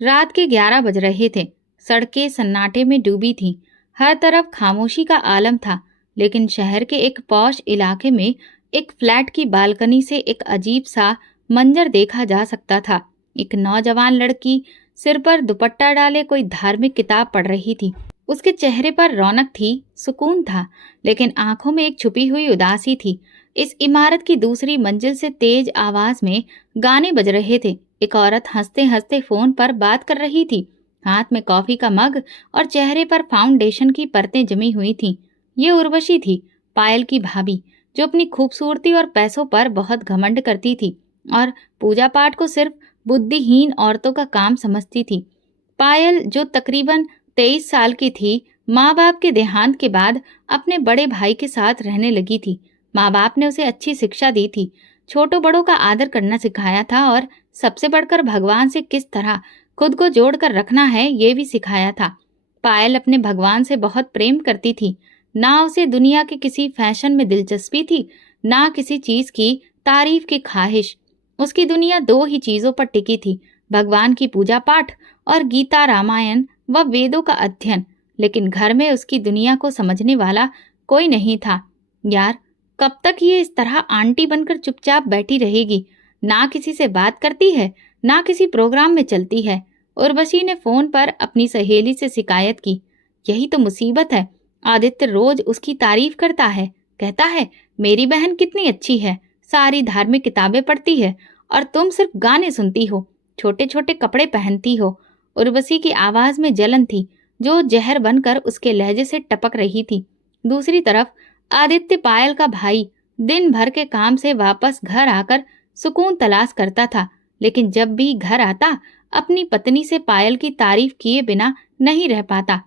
रात के 11 बज रहे थे। सड़कें सन्नाटे में डूबी थीं। हर तरफ खामोशी का आलम था। लेकिन शहर के एक पॉश इलाके में एक फ्लैट की बालकनी से एक अजीब सा मंजर देखा जा सकता था। एक नौजवान लड़की सिर पर दुपट्टा डाले कोई धार्मिक किताब पढ़ रही थी। उसके चेहरे पर रौनक थी, सुकून था, लेकिन आंखों में एक छुपी हुई उदासी थी। इस इमारत की दूसरी मंजिल से तेज आवाज में गाने बज रहे थे। एक औरत हंसते हंसते फोन पर बात कर रही थी, हाथ में कॉफी का मग और चेहरे पर फाउंडेशन की परतें जमी हुई थीं। ये उर्वशी थी, पायल की भाभी, जो अपनी खूबसूरती और पैसों पर बहुत घमंड करती थी और पूजा पाठ को सिर्फ बुद्धिहीन औरतों का काम समझती थी। पायल, जो तकरीबन 23 साल की थी, माँ बाप के देहांत के बाद अपने बड़े भाई के साथ रहने लगी थी। माँ बाप ने उसे अच्छी शिक्षा दी थी, छोटों बड़ों का आदर करना सिखाया था और सबसे बढ़कर भगवान से किस तरह खुद को जोड़कर रखना है ये भी सिखाया था। पायल अपने भगवान से बहुत प्रेम करती थी। ना उसे दुनिया के किसी फैशन में दिलचस्पी थी, ना किसी चीज की तारीफ की ख्वाहिश। उसकी दुनिया दो ही चीजों पर टिकी थी, भगवान की पूजा पाठ और गीता, रामायण व वेदों का अध्ययन। लेकिन घर में उसकी दुनिया को समझने वाला कोई नहीं था। यार, कब तक ये इस तरह आंटी बनकर चुपचाप बैठी रहेगी? ना किसी से बात करती है, ना किसी प्रोग्राम में चलती है। उर्वशी ने फोन पर अपनी सहेली से शिकायत की। यही तो मुसीबत है। आदित्य रोज उसकी तारीफ करता है, कहता है मेरी बहन कितनी अच्छी है, सारी धार्मिक किताबें पढ़ती है और तुम सिर्फ गाने सुनती हो, छोटे छोटे कपड़े पहनती हो। उर्वशी की आवाज में जलन थी, जो जहर बनकर उसके लहजे से टपक रही थी। दूसरी तरफ आदित्य, पायल का भाई, दिन भर के काम से वापस घर आकर सुकून तलाश करता था, लेकिन जब भी घर आता अपनी पत्नी से पायल की तारीफ किए बिना नहीं रह पाता।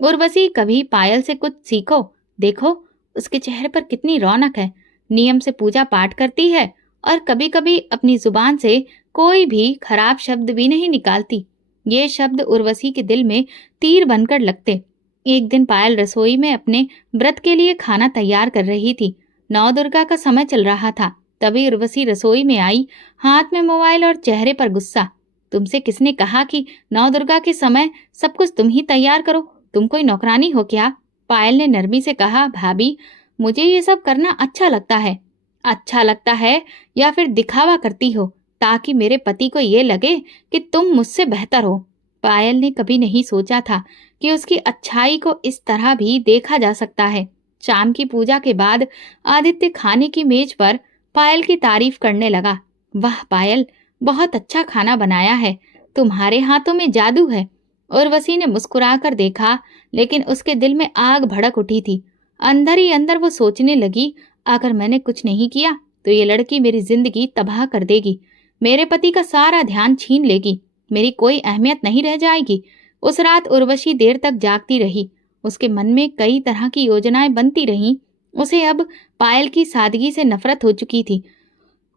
उर्वशी, कभी पायल से कुछ सीखो, देखो उसके चेहरे पर कितनी रौनक है, नियम से पूजा पाठ करती है और कभी कभी अपनी जुबान से कोई भी खराब शब्द भी नहीं निकालती। ये शब्द उर्वशी के दिल में तीर बनकर लगते। एक दिन पायल रसोई में अपने व्रत के लिए खाना तैयार कर रही थी। नौ दुर्गा का समय चल रहा था। तभी उर्वशी रसोई में आई, हाथ में मोबाइल और चेहरे पर गुस्सा। तुमसे किसने कहा कि नौ दुर्गा के समय सब कुछ तुम ही तैयार करो? तुम कोई नौकरानी हो क्या? पायल ने नरमी से कहा, भाभी, मुझे ये सब करना अच्छा लगता है। अच्छा लगता है या फिर दिखावा करती हो ताकि मेरे पति को ये लगे कि तुम मुझसे बेहतर हो? पायल ने कभी नहीं सोचा था कि उसकी अच्छाई को इस तरह भी देखा जा सकता है। शाम की पूजा के बाद आदित्य खाने की मेज पर पायल की तारीफ करने लगा। वाह पायल, बहुत अच्छा खाना बनाया है, तुम्हारे हाथों में जादू है। उर्वशी ने मुस्कुराकर देखा, लेकिन उसके दिल में आग भड़क उठी थी। अंदर ही अंदर वो सोचने लगी, अगर मैंने कुछ नहीं किया तो ये लड़की मेरी जिंदगी तबाह कर देगी, मेरे पति का सारा ध्यान छीन लेगी, मेरी कोई अहमियत नहीं रह जाएगी। उस रात उर्वशी देर तक जागती रही। उसके मन में कई तरह की योजनाएं बनती रहीं। उसे अब पायल की सादगी से नफरत हो चुकी थी।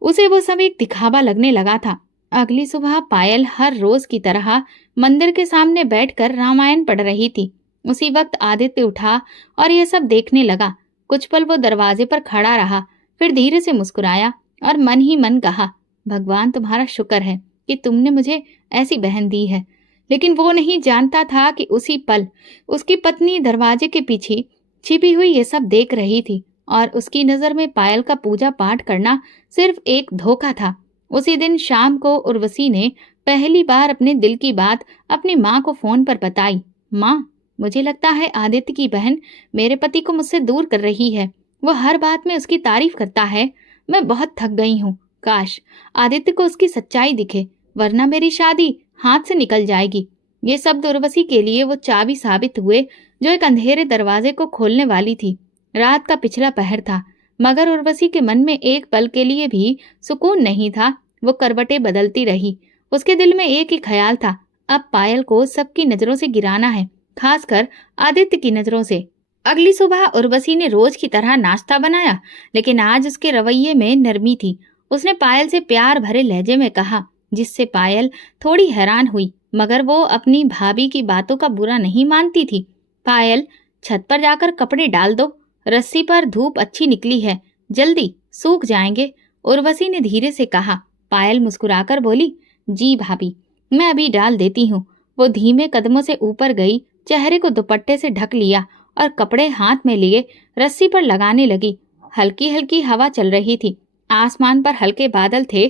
उसे वो सब एक दिखावा लगने लगा था। अगली सुबह पायल हर रोज की तरह मंदिर के सामने बैठकर रामायण पढ़ रही थी। उसी वक्त आदित्य उठा और यह सब देखने लगा। कुछ पल वो दरवाजे पर खड़ा रहा, फिर धीरे से मुस्कुराया और मन ही मन कहा, भगवान तुम्हारा शुक्र है कि तुमने मुझे ऐसी बहन दी है। लेकिन वो नहीं जानता था कि उसी पल उसकी पत्नी दरवाजे के पीछे छिपी हुई ये सब देख रही थी और उसकी नजर में पायल का पूजा पाठ करना सिर्फ एक धोखा था। उसी दिन शाम को उर्वशी ने पहली बार अपने दिल की बात अपनी माँ को फोन पर बताई। माँ, मुझे लगता है आदित्य की बहन मेरे पति को मुझसे दूर कर रही है। वो हर बात में उसकी तारीफ करता है। मैं बहुत थक गई हूँ। काश आदित्य को उसकी सच्चाई दिखे, वरना मेरी शादी हाथ से निकल जाएगी। ये शब्द उर्वशी के लिए वो चाबी साबित हुए जो एक अंधेरे दरवाजे को खोलने वाली थी। रात का पिछला पहर था, मगर उर्वशी के मन में एक पल के लिए भी सुकून नहीं था। वो करवटें बदलती रही। उसके दिल में एक ही ख्याल था, अब पायल को सबकी नजरों से गिराना है, खासकर आदित्य की नजरों से। अगली सुबह उर्वशी ने रोज की तरह नाश्ता बनाया, लेकिन आज उसके रवैये में नरमी थी। उसने पायल से प्यार भरे लहजे में कहा, जिससे पायल थोड़ी हैरान हुई, मगर वो अपनी भाभी की बातों का बुरा नहीं मानती थी। पायल, छत पर जाकर कपड़े डाल दो, रस्सी पर धूप अच्छी निकली है, जल्दी सूख जाएंगे। उर्वशी ने धीरे से कहा। पायल मुस्कुराकर बोली, जी भाभी। मैं अभी डाल देती हूँ। वो धीमे कदमों से ऊपर गई, चेहरे को दुपट्टे से ढक लिया और कपड़े हाथ में लिए रस्सी पर लगाने लगी। हल्की हल्की हवा चल रही थी, आसमान पर हल्के बादल थे।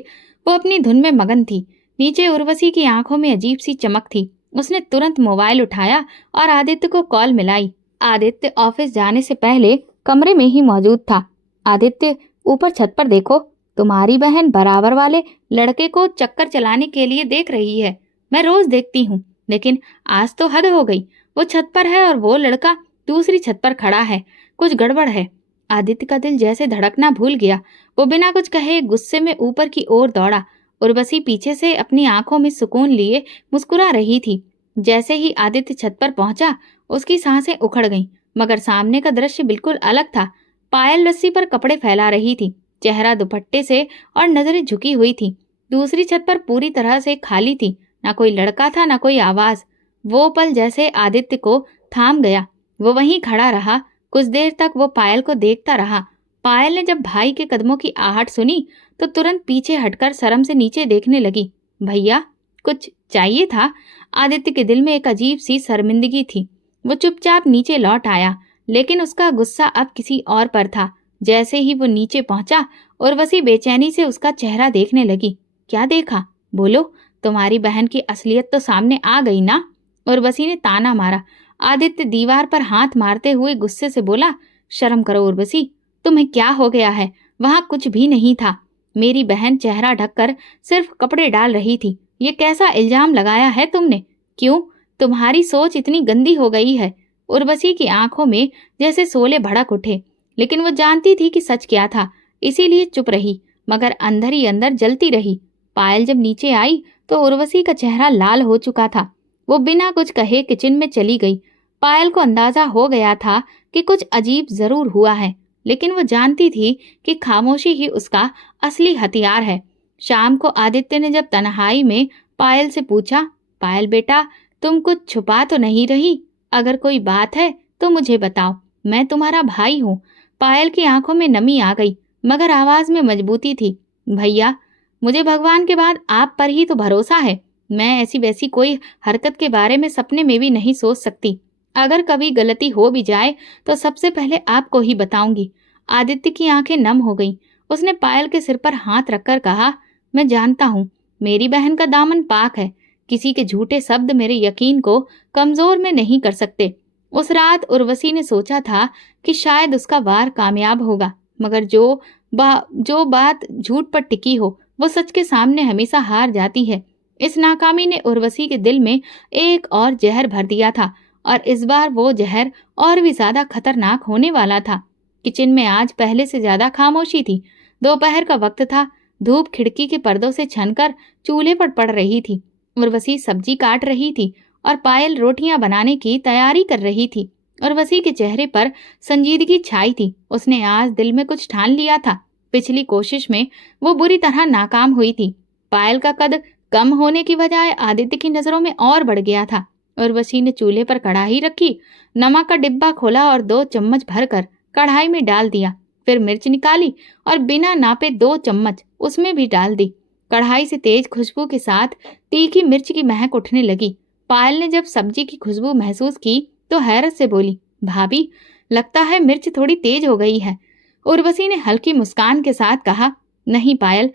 वो अपनी धुन में मगन थी। नीचे उर्वशी की आंखों में अजीब सी चमक थी। उसने तुरंत मोबाइल उठाया और आदित्य को कॉल मिलाई। आदित्य ऑफिस जाने से पहले कमरे में ही मौजूद था। आदित्य, ऊपर छत पर देखो, तुम्हारी बहन बराबर वाले लड़के को चक्कर चलाने के लिए देख रही है। मैं रोज देखती हूँ, लेकिन आज तो हद हो गई। वो छत पर है और वो लड़का दूसरी छत पर खड़ा है। कुछ गड़बड़ है। आदित्य का दिल जैसे धड़कना भूल गया। वो बिना कुछ कहे गुस्से में ऊपर की ओर दौड़ा। उर्वशी पीछे से अपनी आंखों में सुकून लिए मुस्कुरा रही थी। जैसे ही आदित्य छत पर पहुंचा, उसकी सांसें उखड़ गईं, मगर सामने का दृश्य बिल्कुल अलग था। पायल रस्सी पर कपड़े फैला रही थी, चेहरा दुपट्टे से और नजरें झुकी हुई थी। दूसरी छत पर पूरी तरह से खाली थी। ना कोई लड़का था, ना कोई आवाज। वो पल जैसे आदित्य को थाम गया। वो वहीं खड़ा रहा। कुछ देर तक वो पायल को देखता रहा। पायल ने जब भाई के कदमों की आहट सुनी तो तुरंत पीछे हटकर शर्म से नीचे देखने लगी। भैया, कुछ चाहिए था? आदित्य के दिल में एक अजीब सी शर्मिंदगी थी। वो चुपचाप नीचे लौट आया, लेकिन उसका गुस्सा अब किसी और पर था। जैसे ही वो नीचे पहुंचा, उर्वशी बेचैनी से उसका चेहरा देखने लगी। क्या देखा? बोलो, तुम्हारी बहन की असलियत तो सामने आ गई ना? उर्वशी ने ताना मारा। आदित्य दीवार पर हाथ मारते हुए गुस्से से बोला, शर्म करो उर्वशी, तुम्हें क्या हो गया है? वहां कुछ भी नहीं था। मेरी बहन चेहरा ढककर सिर्फ कपड़े डाल रही थी। ये कैसा इल्जाम लगाया है तुमने? क्यों? तुम्हारी सोच इतनी गंदी हो गई है। उर्वशी की आंखों में जैसे शोले भड़क उठे, लेकिन वो जानती थी कि सच क्या था, इसीलिए चुप रही, मगर अंदर ही अंदर जलती रही। पायल जब नीचे आई तो उर्वशी का चेहरा लाल हो चुका था। वो बिना कुछ कहे किचन में चली गई। पायल को अंदाजा हो गया था कि कुछ अजीब जरूर हुआ है, लेकिन वो जानती थी कि खामोशी ही उसका असली हथियार है। शाम को आदित्य ने जब तन्हाई में पायल से पूछा, पायल बेटा, तुम कुछ छुपा तो नहीं रही? अगर कोई बात है तो मुझे बताओ, मैं तुम्हारा भाई हूँ। पायल की आंखों में नमी आ गई, मगर आवाज में मजबूती थी। भैया, मुझे भगवान के बाद आप पर ही तो भरोसा है। मैं ऐसी वैसी कोई हरकत के बारे में सपने में भी नहीं सोच सकती। अगर कभी गलती हो भी जाए तो सबसे पहले आपको ही बताऊंगी। आदित्य की आंखें नम हो गईं। उसने पायल के सिर पर हाथ रखकर कहा, मैं जानता हूँ, मेरी बहन का दामन पाक है। किसी के झूठे शब्द मेरे यकीन को कमजोर में नहीं कर सकते। उस रात उर्वशी ने सोचा था कि शायद उसका वार कामयाब होगा, मगर जो बात झूठ पर टिकी हो वो सच के सामने हमेशा हार जाती है। इस नाकामी ने उर्वशी के दिल में एक और जहर भर दिया था, और इस बार वो जहर और भी ज्यादा खतरनाक होने वाला था। किचन में आज पहले से ज्यादा खामोशी थी। दोपहर का वक्त था। धूप खिड़की के पर्दों से छनकर चूल्हे पर पड़ रही थी। उर्वशी सब्जी काट रही थी और पायल रोटियां बनाने की तैयारी कर रही थी। उर्वशी के चेहरे पर संजीदगी छाई थी। उसने आज दिल में कुछ ठान लिया था। पिछली कोशिश में वो बुरी तरह नाकाम हुई थी। पायल का कद कम होने की बजाय आदित्य की नजरों में और बढ़ गया था। उर्वशी ने चूल्हे पर कढ़ाई रखी, नमक का डिब्बा खोला और 2 चम्मच भरकर कढ़ाई में डाल दिया। फिर मिर्च निकाली और बिना नापे 2 चम्मच उसमें भी डाल दी। कढ़ाई से तेज खुशबू के साथ तीखी मिर्च की महक उठने लगी। पायल ने जब सब्जी की खुशबू महसूस की तो हैरत से बोली, भाभी, लगता है मिर्च थोड़ी तेज हो गई है। उर्वशी ने हल्की मुस्कान के साथ कहा, नहीं पायल,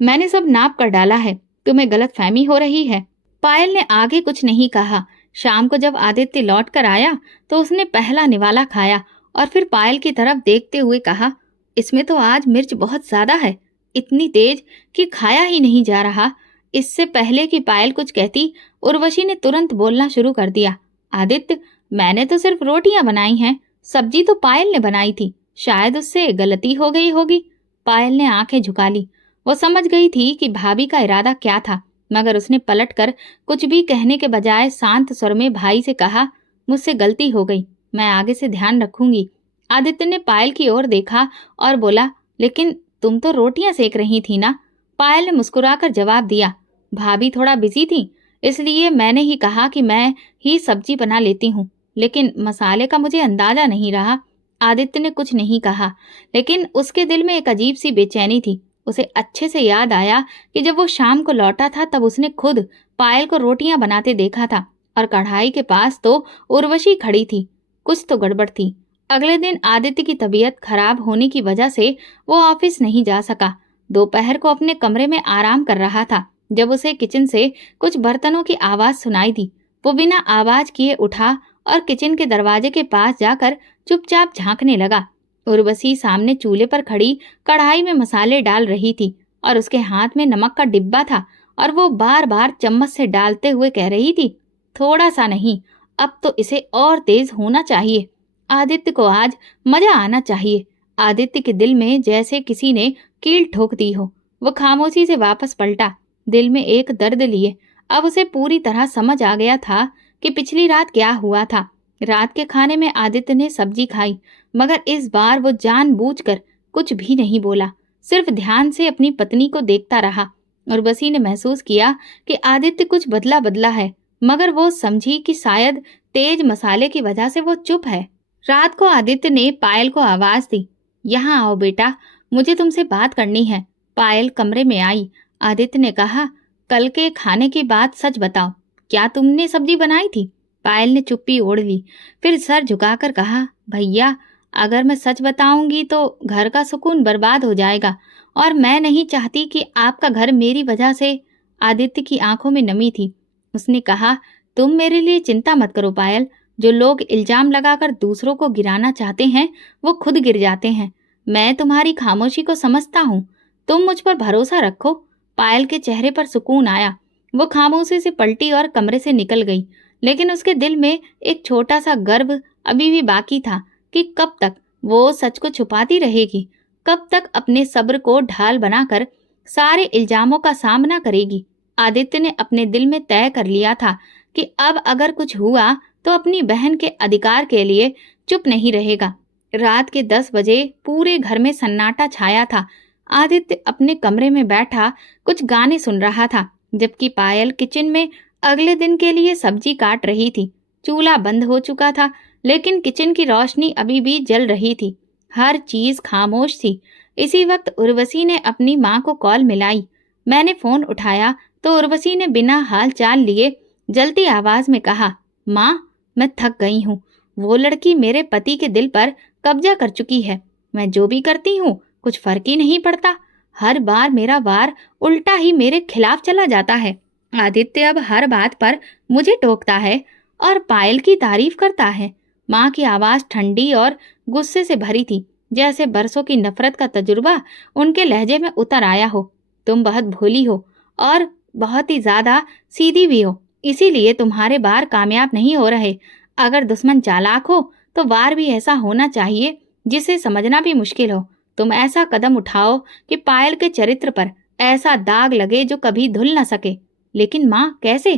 मैंने सब नाप कर डाला है, तुम्हें गलतफहमी हो रही है। पायल ने आगे कुछ नहीं कहा। शाम को जब आदित्य लौट कर आया तो उसने पहला निवाला खाया और फिर पायल की तरफ देखते हुए कहा, इसमें तो आज मिर्च बहुत ज्यादा है, इतनी तेज कि खाया ही नहीं जा रहा। इससे पहले कि पायल कुछ कहती, उर्वशी ने तुरंत बोलना शुरू कर दिया, आदित्य, मैंने तो सिर्फ रोटियां बनाई हैं, सब्जी तो पायल ने बनाई थी, शायद उससे गलती हो गई होगी। पायल ने आंखें झुका ली। वो समझ गई थी कि भाभी का इरादा क्या था, मगर उसने पलटकर कुछ भी कहने के बजाय शांत स्वर में भाई से कहा, मुझसे गलती हो गई, मैं आगे से ध्यान रखूंगी। आदित्य ने पायल की ओर देखा और बोला, लेकिन तुम तो रोटियां सेक रही थी ना? पायल ने मुस्कुराकर जवाब दिया, भाभी थोड़ा बिजी थी, इसलिए मैंने ही कहा कि मैं ही सब्जी बना लेती हूँ, लेकिन मसाले का मुझे अंदाजा नहीं रहा। आदित्य ने कुछ नहीं कहा, लेकिन उसके दिल में एक अजीब सी बेचैनी थी। उसे अच्छे से याद आया कि जब वो शाम को लौटा था तब उसने खुद पायल को रोटियां बनाते देखा था और कढ़ाई के पास तो उर्वशी खड़ी थी। कुछ तो गड़बड़ थी। अगले दिन आदित्य की तबीयत खराब होने की वजह से वो ऑफिस नहीं जा सका। दोपहर को अपने कमरे में आराम कर रहा था जब उसे किचन से कुछ बर्तनों की आवाज सुनाई दी। वो बिना आवाज किए उठा और किचन के दरवाजे के पास जाकर चुपचाप झांकने लगा। उर्वशी सामने चूल्हे पर खड़ी कढ़ाई में मसाले डाल रही थी और उसके हाथ में नमक का डिब्बा था और वो बार बार चम्मच से डालते हुए कह रही थी, थोड़ा सा नहीं, अब तो इसे और तेज होना चाहिए। आदित्य को आज मजा आना चाहिए। आदित्य के दिल में जैसे किसी ने कील ठोक दी हो। वो खामोशी से वापस पलटा, दिल में एक दर्द लिए। अब उसे पूरी तरह समझ आ गया था कि पिछली रात क्या हुआ था। रात के खाने में आदित्य ने सब्जी खाई, मगर इस बार वो जानबूझकर कुछ भी नहीं बोला, सिर्फ ध्यान से अपनी पत्नी को देखता रहा। उर्वशी ने महसूस किया कि आदित्य कुछ बदला बदला है, मगर वो समझी कि शायद तेज मसाले की वजह से वो चुप है। रात को आदित्य ने पायल को आवाज दी, यहाँ आओ बेटा, मुझे तुमसे बात करनी है। पायल कमरे में आई। आदित्य ने कहा, कल के खाने की बात सच बताओ, क्या तुमने सब्जी बनाई थी? पायल ने चुप्पी ओढ़ ली, फिर सर झुकाकर कहा, भैया, अगर मैं सच बताऊंगी तो घर का सुकून बर्बाद हो जाएगा और मैं नहीं चाहती कि आपका घर मेरी वजह से। आदित्य की आंखों में नमी थी। उसने कहा, तुम मेरे लिए चिंता मत करो पायल, जो लोग इल्जाम लगाकर दूसरों को गिराना चाहते हैं वो खुद गिर जाते हैं। मैं तुम्हारी खामोशी को समझता हूँ, तुम मुझ पर भरोसा रखो। पायल के चेहरे पर सुकून आया। वो खामोशी से पलटी और कमरे से निकल गई, लेकिन उसके दिल में एक छोटा सा गर्व अभी भी बाकी था कि कब तक वो सच को छुपाती रहेगी, कब तक अपने सब्र को ढाल बनाकर सारे इल्जामों का सामना करेगी। आदित्य ने अपने दिल में तय कर लिया था कि अब अगर कुछ हुआ तो अपनी बहन के अधिकार के लिए चुप नहीं रहेगा। रात के 10 बजे पूरे घर में सन्नाटा छाया था। आदित्य अपने कमरे में बैठा कुछ गाने सुन रहा था, जबकि पायल किचन में अगले दिन के लिए सब्जी काट रही थी। चूल्हा बंद हो चुका था, लेकिन किचन की रोशनी अभी भी जल रही थी। हर चीज खामोश थी। इसी वक्त उर्वशी ने अपनी माँ को कॉल मिलाई। मैंने फोन उठाया तो उर्वशी ने बिना हाल चाल लिए जलती आवाज में कहा, माँ, मैं थक गई हूँ। वो लड़की मेरे पति के दिल पर कब्जा कर चुकी है। मैं जो भी करती हूँ कुछ फर्क ही नहीं पड़ता। हर बार मेरा वार उल्टा ही मेरे खिलाफ चला जाता है। आदित्य अब हर बात पर मुझे टोकता है और पायल की तारीफ करता है। माँ की आवाज ठंडी और गुस्से से भरी थी, जैसे बरसों की नफरत का तजुर्बा उनके लहजे में उतर आया हो। तुम बहुत भोली हो और बहुत ही ज्यादा सीधी भी हो, इसीलिए तुम्हारे वार कामयाब नहीं हो रहे। अगर दुश्मन चालाक हो तो वार भी ऐसा होना चाहिए जिसे समझना भी मुश्किल हो। तुम ऐसा कदम उठाओ कि पायल के चरित्र पर ऐसा दाग लगे जो कभी धुल न सके। लेकिन माँ, कैसे?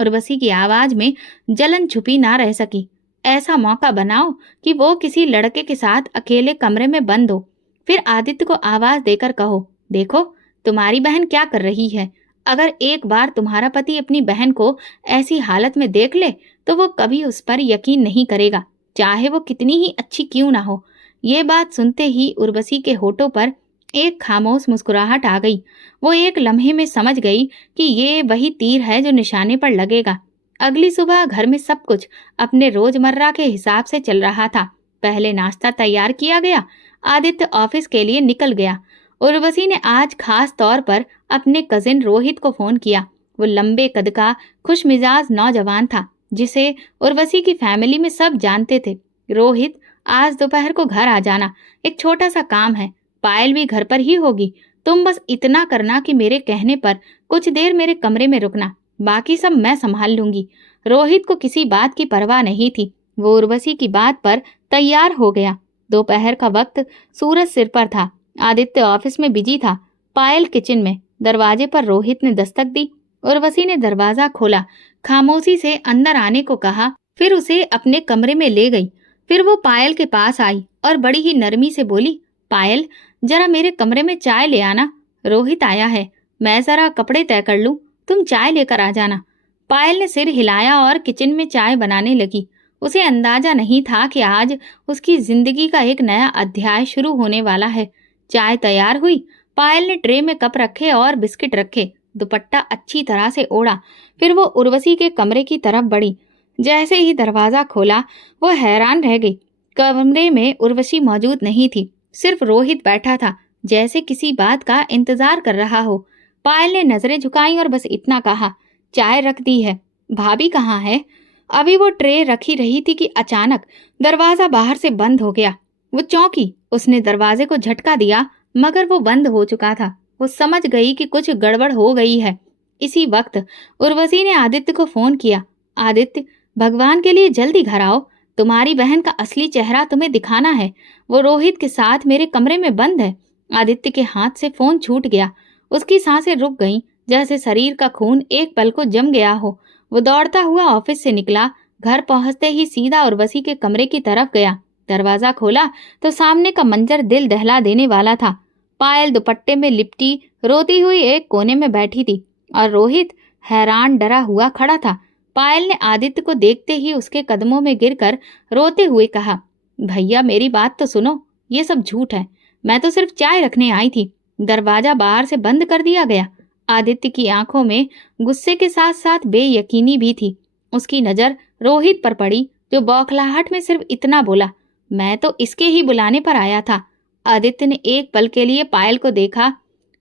उर्वशी की आवाज में जलन छुपी ना रह सकी। ऐसा मौका बनाओ कि वो किसी लड़के के साथ अकेले कमरे में बंद हो, फिर आदित्य को आवाज देकर कहो, देखो तुम्हारी बहन क्या कर रही है। अगर एक बार तुम्हारा पति अपनी बहन को ऐसी हालत में देख ले तो वो कभी उस पर यकीन नहीं करेगा, चाहे वो कितनी ही अच्छी क्यों ना हो। ये बात सुनते ही उर्वशी के होठों पर एक खामोश मुस्कुराहट आ गई। वो एक लम्हे में समझ गई कि ये वही तीर है जो निशाने पर लगेगा। अगली सुबह घर में सब कुछ अपने रोजमर्रा के हिसाब से चल रहा था। पहले नाश्ता तैयार किया गया। आदित्य ऑफिस के लिए निकल गया। उर्वशी ने आज खास तौर पर अपने कजिन रोहित को फोन किया। वो लंबे कद का खुशमिजाज नौजवान था, जिसे उर्वशी की फैमिली में सब जानते थे। रोहित, आज दोपहर को घर आ जाना, एक छोटा सा काम है। पायल भी घर पर ही होगी। तुम बस इतना करना कि मेरे कहने पर कुछ देर मेरे कमरे में रुकना, बाकी सब मैं संभाल लूंगी। रोहित को किसी बात की परवाह नहीं थी। वो उर्वशी की बात पर तैयार हो गया। दोपहर का वक्त, सूरज सिर पर था। आदित्य ऑफिस में बिजी था, पायल किचन में। दरवाजे पर रोहित ने दस्तक दी। उर्वशी ने दरवाजा खोला, खामोशी से अंदर आने को कहा, फिर उसे अपने कमरे में ले गई। फिर वो पायल के पास आई और बड़ी ही नरमी से बोली, पायल, जरा मेरे कमरे में चाय ले आना। रोहित आया है, मैं जरा कपड़े तय कर लूं, तुम चाय लेकर आ जाना। पायल ने सिर हिलाया और किचन में चाय बनाने लगी। उसे अंदाजा नहीं था कि आज उसकी जिंदगी का एक नया अध्याय शुरू होने वाला है। चाय तैयार हुई। पायल ने ट्रे में कप रखे और बिस्किट रखे। दुपट्टा अच्छी तरह से ओढ़ा। फिर वो उर्वशी के कमरे की तरफ बढ़ी। जैसे ही दरवाजा खोला वो हैरान रह गई। कमरे में उर्वशी मौजूद नहीं थी, सिर्फ रोहित बैठा था, जैसे किसी बात का इंतजार कर रहा हो। पायल ने नजरें झुकाई और बस इतना कहा, चाय रख दी है। भाभी कहाँ है? अभी वो ट्रे रखी रही थी कि अचानक दरवाजा बाहर से बंद हो गया। वो चौंकी। उसने दरवाजे को झटका दिया, मगर वो बंद हो चुका था। वो समझ गई कि कुछ गड़बड़ हो गई है। इसी वक्त उर्वशी ने आदित्य को फोन किया। आदित्य, भगवान के लिए जल्दी घर आओ, तुम्हारी बहन का असली चेहरा तुम्हें दिखाना है। वो रोहित के साथ मेरे कमरे में बंद है। आदित्य के हाथ से फोन छूट गया। उसकी सांसें रुक गईं, जैसे शरीर का खून एक पल को जम गया हो। वो दौड़ता हुआ ऑफिस से निकला। घर पहुंचते ही सीधा उर्वशी के कमरे की तरफ गया। दरवाजा खोला तो सामने का मंजर दिल दहला देने वाला था। पायल दुपट्टे में लिपटी रोती हुई एक कोने में बैठी थी और रोहित हैरान डरा हुआ खड़ा था। पायल ने आदित्य को देखते ही उसके कदमों में गिरकर रोते हुए कहा, भैया मेरी बात तो सुनो, ये सब झूठ है। मैं तो सिर्फ चाय रखने आई थी, दरवाजा बाहर से बंद कर दिया गया। आदित्य की आंखों में गुस्से के साथ साथ बेयकीनी भी थी। उसकी नजर रोहित पर पड़ी, जो बौखलाहट में सिर्फ इतना बोला, मैं तो इसके ही बुलाने पर आया था। आदित्य ने एक पल के लिए पायल को देखा,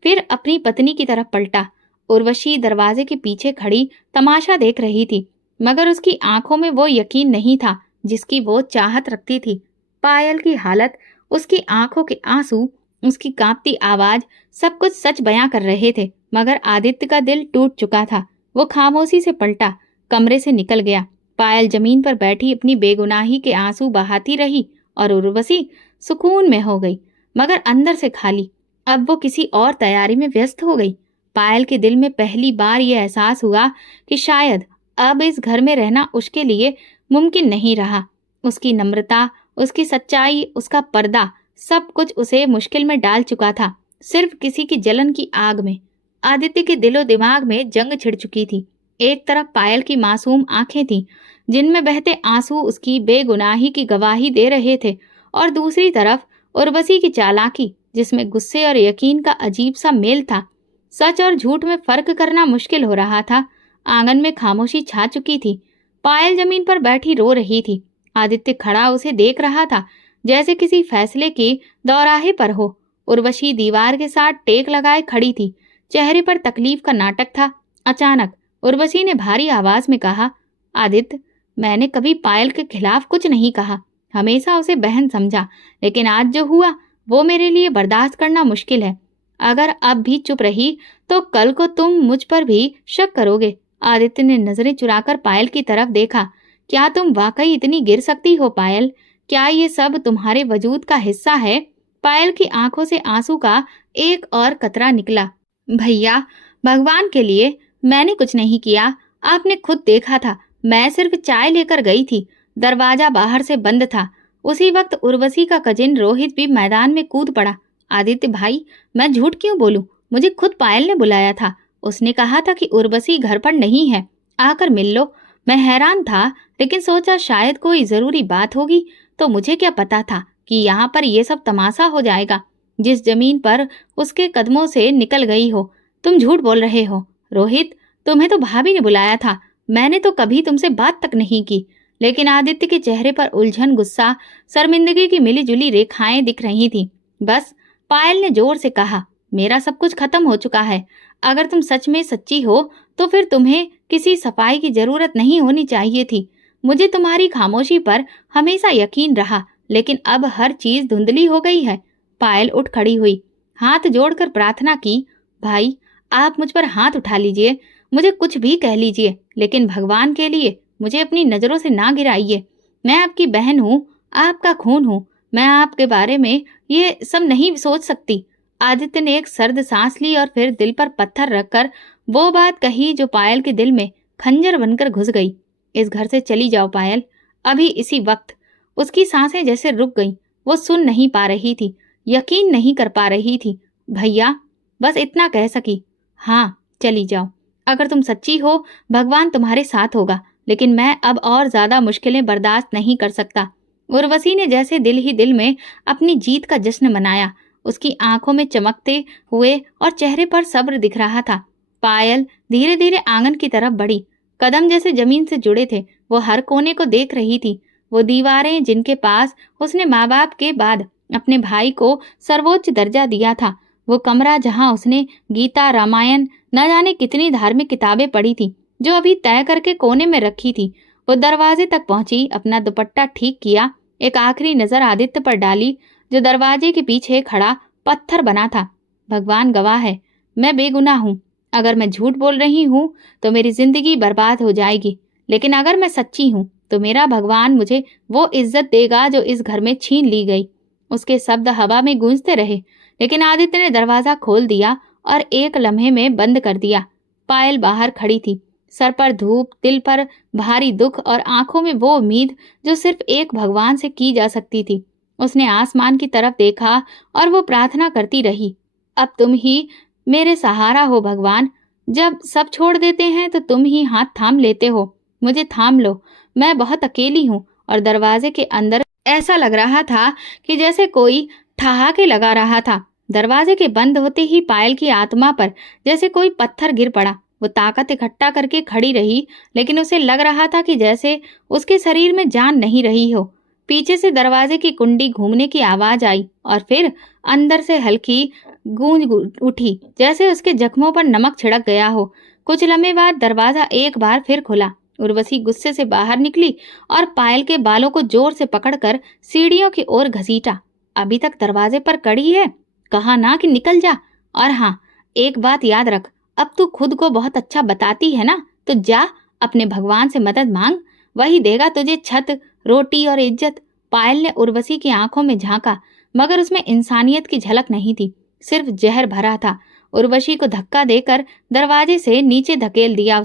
फिर अपनी पत्नी की तरफ पलटा। उर्वशी दरवाजे के पीछे खड़ी तमाशा देख रही थी, मगर उसकी आंखों में वो यकीन नहीं था जिसकी वो चाहत रखती थी। पायल की हालत, उसकी आंखों के आंसू, उसकी कांपती आवाज, सब कुछ सच बयां कर रहे थे। मगर आदित्य का दिल टूट चुका था। वो खामोशी से पलटा, कमरे से निकल गया। पायल जमीन पर बैठी अपनी बेगुनाही के आंसू बहाती रही और उर्वशी सुकून में हो गई, मगर अंदर से खाली। अब वो किसी और तैयारी में व्यस्त हो गई। पायल के दिल में पहली बार ये एहसास हुआ कि शायद अब इस घर में रहना उसके लिए मुमकिन नहीं रहा। उसकी नम्रता, उसकी सच्चाई, उसका पर्दा, सब कुछ उसे मुश्किल में डाल चुका था, सिर्फ किसी की जलन की आग में। आदित्य के दिलो दिमाग में जंग छिड़ चुकी थी। एक तरफ पायल की मासूम आंखें थीं, जिनमें बहते आंसू उसकी बेगुनाही की गवाही दे रहे थे, और दूसरी तरफ उर्वशी की चालाकी, जिसमें गुस्से और यकीन का अजीब सा मेल था। सच और झूठ में फर्क करना मुश्किल हो रहा था। आंगन में खामोशी छा चुकी थी। पायल जमीन पर बैठी रो रही थी। आदित्य खड़ा उसे देख रहा था, जैसे किसी फैसले के दौराहे पर हो। उर्वशी दीवार के साथ टेक लगाए खड़ी थी, चेहरे पर तकलीफ का नाटक था। अचानक उर्वशी ने भारी आवाज में कहा, आदित्य, मैंने कभी पायल के खिलाफ कुछ नहीं कहा, हमेशा उसे बहन समझा, लेकिन आज जो हुआ वो मेरे लिए बर्दाश्त करना मुश्किल है। अगर अब भी चुप रही तो कल को तुम मुझ पर भी शक करोगे। आदित्य ने नजरें चुराकर पायल की तरफ देखा। क्या तुम वाकई इतनी गिर सकती हो पायल? क्या ये सब तुम्हारे वजूद का हिस्सा है? पायल की आंखों से आंसू का एक और कतरा निकला। भैया, भगवान के लिए मैंने कुछ नहीं किया, आपने खुद देखा था। मैं सिर्फ चाय लेकर गई थी, दरवाजा बाहर से बंद था। उसी वक्त उर्वशी का कजिन रोहित भी मैदान में कूद पड़ा। आदित्य भाई, मैं झूठ क्यों बोलूं? मुझे खुद पायल ने बुलाया था। उसने कहा था कि उर्वशी घर पर नहीं है, आकर मिल लो। मैं हैरान था, लेकिन सोचा शायद कोई जरूरी बात होगी, तो मुझे क्या पता था कि यहाँ पर ये सब तमाशा हो जाएगा। जिस जमीन पर उसके कदमों से निकल गई हो। तुम झूठ बोल रहे हो रोहित, तुम्हें तो भाभी ने बुलाया था, मैंने तो कभी तुमसे बात तक नहीं की। लेकिन आदित्य के चेहरे पर उलझन, गुस्सा, शर्मिंदगी की मिलीजुली रेखाएं दिख रही थी। बस, पायल ने जोर से कहा, मेरा सब कुछ खत्म हो चुका है। अगर तुम सच में सच्ची हो तो फिर तुम्हें किसी सफाई की जरूरत नहीं होनी चाहिए थी। मुझे तुम्हारी खामोशी पर हमेशा यकीन रहा, लेकिन अब हर चीज धुंधली हो गई है। पायल उठ खड़ी हुई, हाथ जोड़कर प्रार्थना की, भाई आप मुझ पर हाथ उठा लीजिए, मुझे कुछ भी कह लीजिए, लेकिन भगवान के लिए मुझे अपनी नजरों से ना गिराइए। मैं आपकी बहन हूँ, आपका खून हूँ, मैं आपके बारे में ये सब नहीं सोच सकती। आदित्य ने एक सर्द सांस ली और फिर दिल पर पत्थर रखकर वो बात कही जो पायल के दिल में खंजर बनकर घुस गई। इस घर से चली जाओ पायल, अभी इसी वक्त। उसकी सांसें जैसे रुक गईं। वो सुन नहीं पा रही थी, यकीन नहीं कर पा रही थी। भैया, बस इतना कह सकी, हाँ चली जाओ। अगर तुम सच्ची हो, भगवान तुम्हारे साथ होगा, लेकिन मैं अब और ज्यादा मुश्किलें बर्दाश्त नहीं कर सकता। उर्वशी ने जैसे दिल ही दिल में अपनी जीत का जश्न मनाया। उसकी आंखों में चमकते हुए और चेहरे पर सब्र दिख रहा था। पायल धीरे धीरे आंगन की तरफ बढ़ी। कदम जैसे जमीन से जुड़े थे। वो हर कोने को देख रही थी। वो दीवारें जिनके पास उसने माँ बाप के बाद अपने भाई को सर्वोच्च दर्जा दिया था। वो कमरा जहाँ उसने गीता, रामायण, न जाने कितनी धार्मिक किताबें पढ़ी थी, जो अभी तय करके कोने में रखी थी। वो दरवाजे तक पहुंची, अपना दुपट्टा ठीक किया, एक आखिरी नजर आदित्य पर डाली, जो दरवाजे के पीछे खड़ा पत्थर बना था। भगवान गवाह है, मैं बेगुनाह हूँ। अगर मैं झूठ बोल रही हूँ तो मेरी जिंदगी बर्बाद हो जाएगी, लेकिन अगर मैं सच्ची हूँ तो मेरा भगवान मुझे वो इज्जत देगा जो इस घर में छीन ली गई। उसके शब्द हवा में गूंजते रहे, लेकिन आदित्य ने दरवाजा खोल दिया और एक लम्हे में बंद कर दिया। पायल बाहर खड़ी थी, सर पर धूप, दिल पर भारी दुख और आंखों में वो उम्मीद जो सिर्फ एक भगवान से की जा सकती थी। उसने आसमान की तरफ देखा और वो प्रार्थना करती रही, अब तुम ही मेरे सहारा हो भगवान। जब सब छोड़ देते हैं तो तुम ही हाथ थाम लेते हो। मुझे थाम लो, मैं बहुत अकेली हूँ। और दरवाजे के अंदर ऐसा लग रहा था कि जैसे कोई ठहाके लगा रहा था। दरवाजे के बंद होते ही पायल की आत्मा पर जैसे कोई पत्थर गिर पड़ा। वो ताकत इकट्ठा करके खड़ी रही, लेकिन उसे लग रहा था कि जैसे उसके शरीर में जान नहीं रही हो। पीछे से दरवाजे की कुंडी घूमने की आवाज आई और फिर अंदर से हल्की गूंज उठी, जैसे उसके जख्मों पर नमक छिड़क गया हो। कुछ लम्हे बाद दरवाजा एक बार फिर खुला। उर्वशी गुस्से से बाहर निकली और पायल के बालों को जोर से पकड़कर सीढ़ियों की ओर घसीटा। अभी तक दरवाजे पर कड़ी है, कहा ना कि निकल जा। और हाँ, एक बात याद रख, अब तू खुद को बहुत अच्छा बताती है ना, तो जा अपने भगवान से मदद मांग, वही देगा तुझे छत, रोटी और इज्जत। पायल ने उर्वशी की आंखों में झांका, मगर उसमें इंसानियत की झलक नहीं थी, सिर्फ जहर भरा था। उर्वशी को धक्का देकर दरवाजे से नीचे धकेल दिया।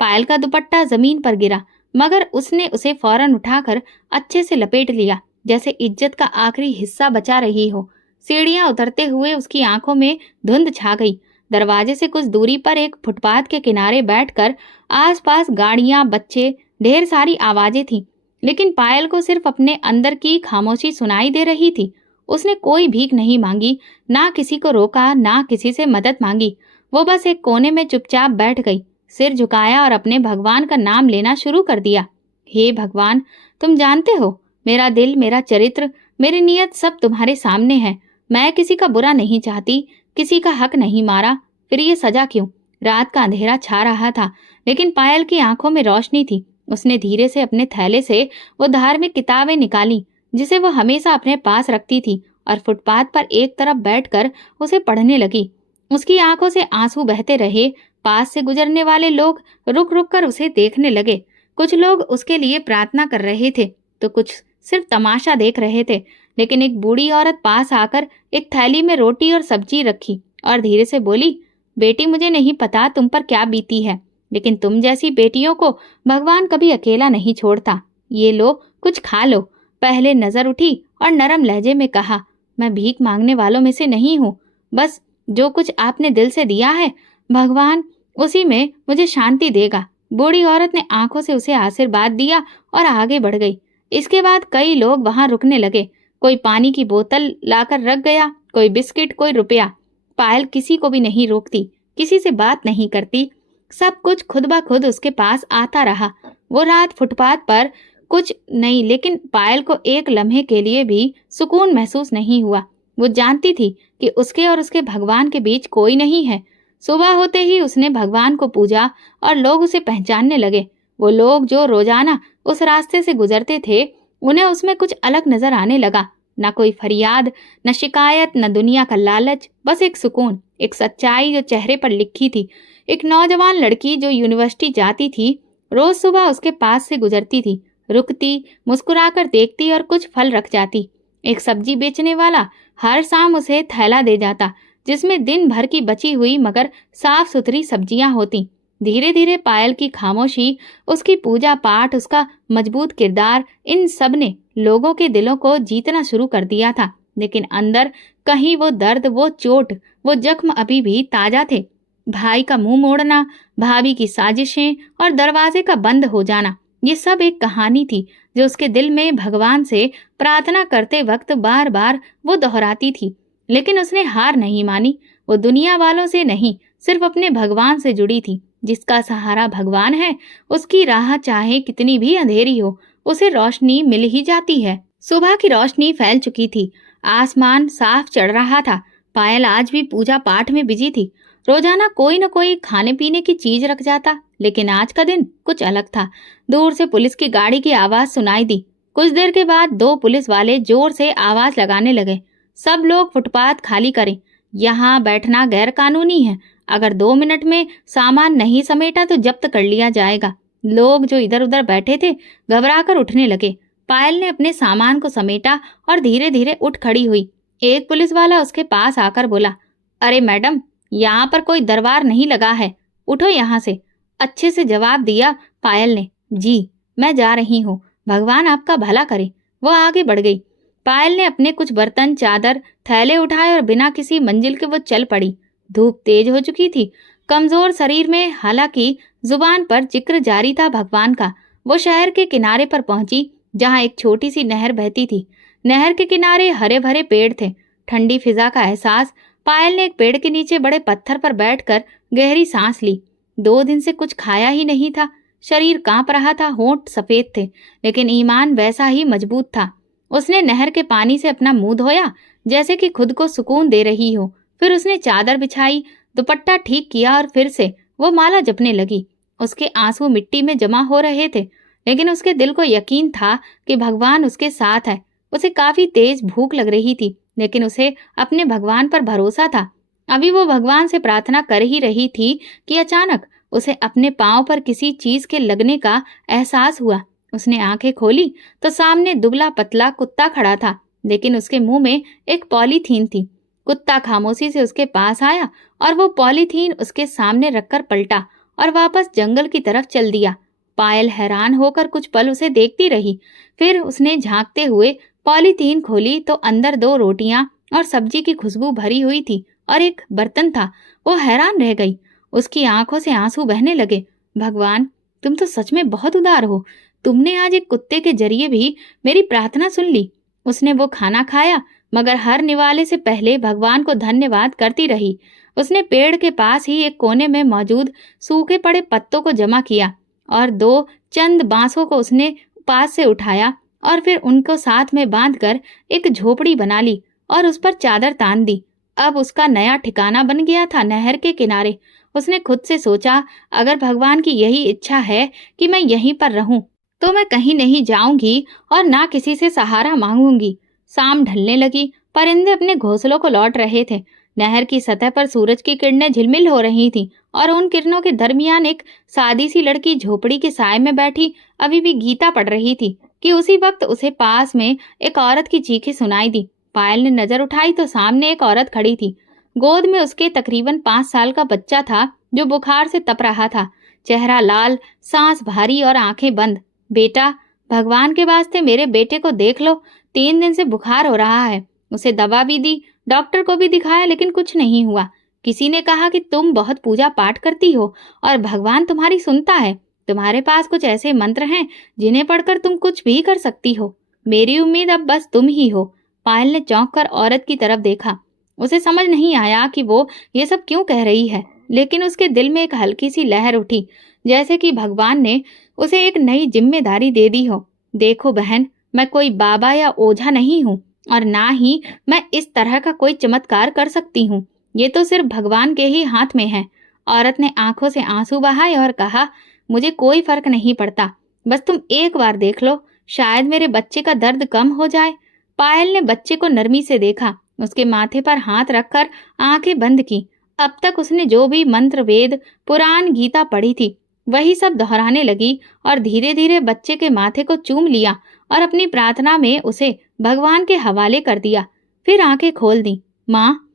पायल का दुपट्टा जमीन पर गिरा, मगर उसने उसे फौरन उठाकर अच्छे से लपेट लिया, जैसे इज्जत का आखिरी हिस्सा बचा रही हो। सीढ़ियां उतरते हुए उसकी आंखों में धुंध छा गई। दरवाजे से कुछ दूरी पर एक फुटपाथ के किनारे बैठकर आसपास गाड़ियां, बच्चे, ढेर सारी आवाजें थीं, लेकिन पायल को सिर्फ अपने अंदर की खामोशी सुनाई दे रही थी। उसने कोई भीख नहीं मांगी, ना किसी को रोका, ना किसी से मदद मांगी। वो बस एक कोने में चुपचाप बैठ गई, सिर झुकाया और अपने भगवान का नाम लेना शुरू कर दिया। हे भगवान, तुम जानते हो, मेरा दिल, मेरा चरित्र, मेरी नीयत सब तुम्हारे सामने है। मैं किसी का बुरा नहीं चाहती, किसी का हक नहीं मारा, फिर ये सजा क्यों? रात का अंधेरा छा रहा था, लेकिन पायल की आंखों में रोशनी थी। उसने धीरे से अपने थैले से वो धार्मिक किताबें निकाली जिसे वो हमेशा अपने पास रखती थी, और फुटपाथ पर एक तरफ बैठकर उसे पढ़ने लगी। उसकी आंखों से आंसू बहते रहे। पास से गुजरने वाले लोग रुक रुक कर उसे देखने लगे। कुछ लोग उसके लिए प्रार्थना कर रहे थे, तो कुछ सिर्फ तमाशा देख रहे थे। लेकिन एक बूढ़ी औरत पास आकर एक थैली में रोटी और सब्जी रखी और धीरे से बोली, बेटी, मुझे नहीं पता तुम पर क्या बीती है, लेकिन तुम जैसी बेटियों को भगवान कभी अकेला नहीं छोड़ता। ये लो, कुछ खा लो। पहले नजर उठी और नरम लहजे में कहा, मैं भीख मांगने वालों में से नहीं हूँ। बस जो कुछ आपने दिल से दिया है, भगवान उसी में मुझे शांति देगा। बूढ़ी औरत ने आंखों से उसे आशीर्वाद दिया और आगे बढ़ गई। इसके बाद कई लोग वहां रुकने लगे। कोई पानी की बोतल लाकर रख गया, कोई बिस्किट, कोई रुपया। पायल किसी को भी नहीं रोकती, किसी से बात नहीं करती, सब कुछ खुद ब खुद उसके पास आता रहा। वो रात फुटपाथ पर कुछ नहीं, लेकिन पायल को एक लम्हे के लिए भी सुकून महसूस नहीं हुआ। वो जानती थी कि उसके और उसके भगवान के बीच कोई नहीं है। सुबह होते ही उसने भगवान को पूजा और लोग उसे पहचानने लगे। वो लोग जो रोजाना उस रास्ते से गुजरते थे, उन्हें उसमें कुछ अलग नजर आने लगा। न कोई फरियाद, न शिकायत, न दुनिया का लालच, बस एक सुकून, एक सच्चाई जो चेहरे पर लिखी थी। एक नौजवान लड़की जो यूनिवर्सिटी जाती थी, रोज सुबह उसके पास से गुजरती थी, रुकती, मुस्कुराकर देखती और कुछ फल रख जाती। एक सब्जी बेचने वाला हर शाम उसे थैला दे जाता, जिसमें दिन भर की बची हुई मगर साफ सुथरी सब्जियां होती। धीरे धीरे पायल की खामोशी, उसकी पूजा पाठ, उसका मजबूत किरदार, इन सब ने लोगों के दिलों को जीतना शुरू कर दिया था। लेकिन अंदर कहीं वो दर्द, वो चोट, वो जख्म अभी भी ताजा थे। भाई का मुंह मोड़ना, भाभी की साजिशें और दरवाजे का बंद हो जाना, ये सब एक कहानी थी जो उसके दिल में भगवान से प्रार्थना करते वक्त बार बार वो दोहराती थी। लेकिन उसने हार नहीं मानी। वो दुनिया वालों से नहीं, सिर्फ अपने भगवान से जुड़ी थी। जिसका सहारा भगवान है, उसकी राह चाहे कितनी भी अंधेरी हो, उसे रोशनी मिल ही जाती है। सुबह की रोशनी फैल चुकी थी, आसमान साफ चढ़ रहा था। पायल आज भी पूजा पाठ में बिजी थी। रोजाना कोई न कोई खाने पीने की चीज रख जाता, लेकिन आज का दिन कुछ अलग था। दूर से पुलिस की गाड़ी की आवाज सुनाई दी। कुछ देर के बाद 2 पुलिस वाले जोर से आवाज लगाने लगे, सब लोग फुटपाथ खाली करें, यहाँ बैठना गैर कानूनी है। अगर 2 मिनट में सामान नहीं समेटा तो जब्त कर लिया जाएगा। लोग जो इधर उधर बैठे थे घबराकर उठने लगे। पायल ने अपने सामान को समेटा और धीरे धीरे उठ खड़ी हुई। एक पुलिस वाला उसके पास आकर बोला, अरे मैडम, यहाँ पर कोई दरबार नहीं लगा है, उठो यहाँ से। अच्छे से जवाब दिया पायल ने। जी, मैं जा रही हूँ, भगवान आपका भला करे। वो आगे बढ़ गई। पायल ने अपने कुछ बर्तन, चादर, थैले उठाए और बिना किसी मंजिल के वो चल पड़ी। धूप तेज हो चुकी थी, कमजोर शरीर में, हालांकि जुबान पर जिक्र जारी था भगवान का। वो शहर के किनारे पर पहुंची, जहां एक छोटी सी नहर बहती थी। नहर के किनारे हरे भरे पेड़ थे। ठंडी फिजा का एहसास। पायल ने एक पेड़ के नीचे बड़े पत्थर पर बैठकर गहरी सांस ली। 2 दिन से कुछ खाया ही नहीं था, शरीर कांप रहा था, होंठ सफेद थे, लेकिन ईमान वैसा ही मजबूत था। उसने नहर के पानी से अपना मुंह धोया, जैसे कि खुद को सुकून दे रही हो। फिर उसने चादर बिछाई, दुपट्टा ठीक किया और फिर से वो माला जपने लगी। उसके आंसू मिट्टी में जमा हो रहे थे, लेकिन उसके दिल को यकीन था कि भगवान उसके साथ है। उसे काफी तेज भूख लग रही थी, लेकिन उसे अपने भगवान पर भरोसा था। अभी वो भगवान से प्रार्थना कर ही रही थी कि अचानक उसे अपने पांव पर किसी चीज के लगने का एहसास हुआ। उसने आंखें खोली तो सामने दुबला पतला कुत्ता खड़ा था, लेकिन उसके मुंह में एक पॉलीथीन थी। कुत्ता खामोशी से उसके पास आया और वो पॉलीथीन उसके सामने रखकर पलटा और वापस जंगल की तरफ चल दिया। पायल हैरान होकर कुछ पल उसे देखती रही। फिर उसने झांकते हुए पॉलीथीन खोली तो अंदर 2 रोटियां और सब्जी की खुशबू भरी हुई थी और एक बर्तन था। वो हैरान रह गई, उसकी आंखों से आंसू बहने लगे। भगवान, तुम तो सच में बहुत उदार हो। तुमने आज एक कुत्ते के जरिए भी मेरी प्रार्थना सुन ली। उसने वो खाना खाया, मगर हर निवाले से पहले भगवान को धन्यवाद करती रही। उसने पेड़ के पास ही एक कोने में मौजूद सूखे पड़े पत्तों को जमा किया और 2 चंद बांसों को उसने पास से उठाया और फिर उनको साथ में बांधकर एक झोपड़ी बना ली और उस पर चादर तान दी। अब उसका नया ठिकाना बन गया था नहर के किनारे। उसने खुद से सोचा, अगर भगवान की यही इच्छा है कि मैं यहीं पर रहूं, तो मैं कहीं नहीं जाऊंगी और ना किसी से सहारा मांगूंगी। शाम ढलने लगी, परिंदे अपने घोंसलों को लौट रहे थे। नहर की सतह पर सूरज की किरणें झिलमिल हो रही थीं और उन किरणों के दरमियान एक सादी सी लड़की झोपड़ी के साए में बैठी अभी भी गीता पढ़ रही थी कि उसी वक्त उसे पास में एक औरत की चीखें सुनाई दी। पायल ने नजर उठाई तो सामने एक औरत खड़ी थी। गोद में उसके तकरीबन 5 साल का बच्चा था, जो बुखार से तप रहा था। चेहरा लाल, सांस भारी और आंखें बंद। बेटा, भगवान के वास्ते मेरे बेटे को देख लो, 3 दिन से बुखार हो रहा है। उसे दवा भी दी, डॉक्टर को भी दिखाया, लेकिन कुछ नहीं हुआ। किसी ने कहा कि तुम बहुत पूजा पाठ करती हो और भगवान तुम्हारी सुनता है। तुम्हारे पास कुछ ऐसे मंत्र हैं जिन्हें पढ़कर तुम कुछ भी कर सकती हो। मेरी उम्मीद अब बस तुम ही हो। पायल ने चौंक कर औरत की तरफ देखा। उसे समझ नहीं आया कि वो ये सब क्यों कह रही है, लेकिन उसके दिल में एक हल्की सी लहर उठी, जैसे कि भगवान ने उसे एक नई जिम्मेदारी दे दी हो। देखो बहन, मैं कोई बाबा या ओझा नहीं हूँ और ना ही मैं इस तरह का कोई चमत्कार कर सकती हूँ। ये तो सिर्फ भगवान के ही हाथ में है। औरत ने आंखों से आंसू बहाए और कहा, मुझे कोई फर्क नहीं पड़ता, बस तुम एक बार देख लो, शायद मेरे बच्चे का दर्द कम हो जाए। पायल ने बच्चे को नरमी से देखा, उसके माथे पर हाथ रखकर आंखें बंद की। अब तक उसने जो भी मंत्र, वेद, पुराण, गीता पढ़ी थी, वही सब दोहराने लगी और धीरे धीरे बच्चे के माथे को चूम लिया और अपनी प्रार्थना में उसे भगवान के हवाले कर दिया। फिर आंखें खोल दी। माँ,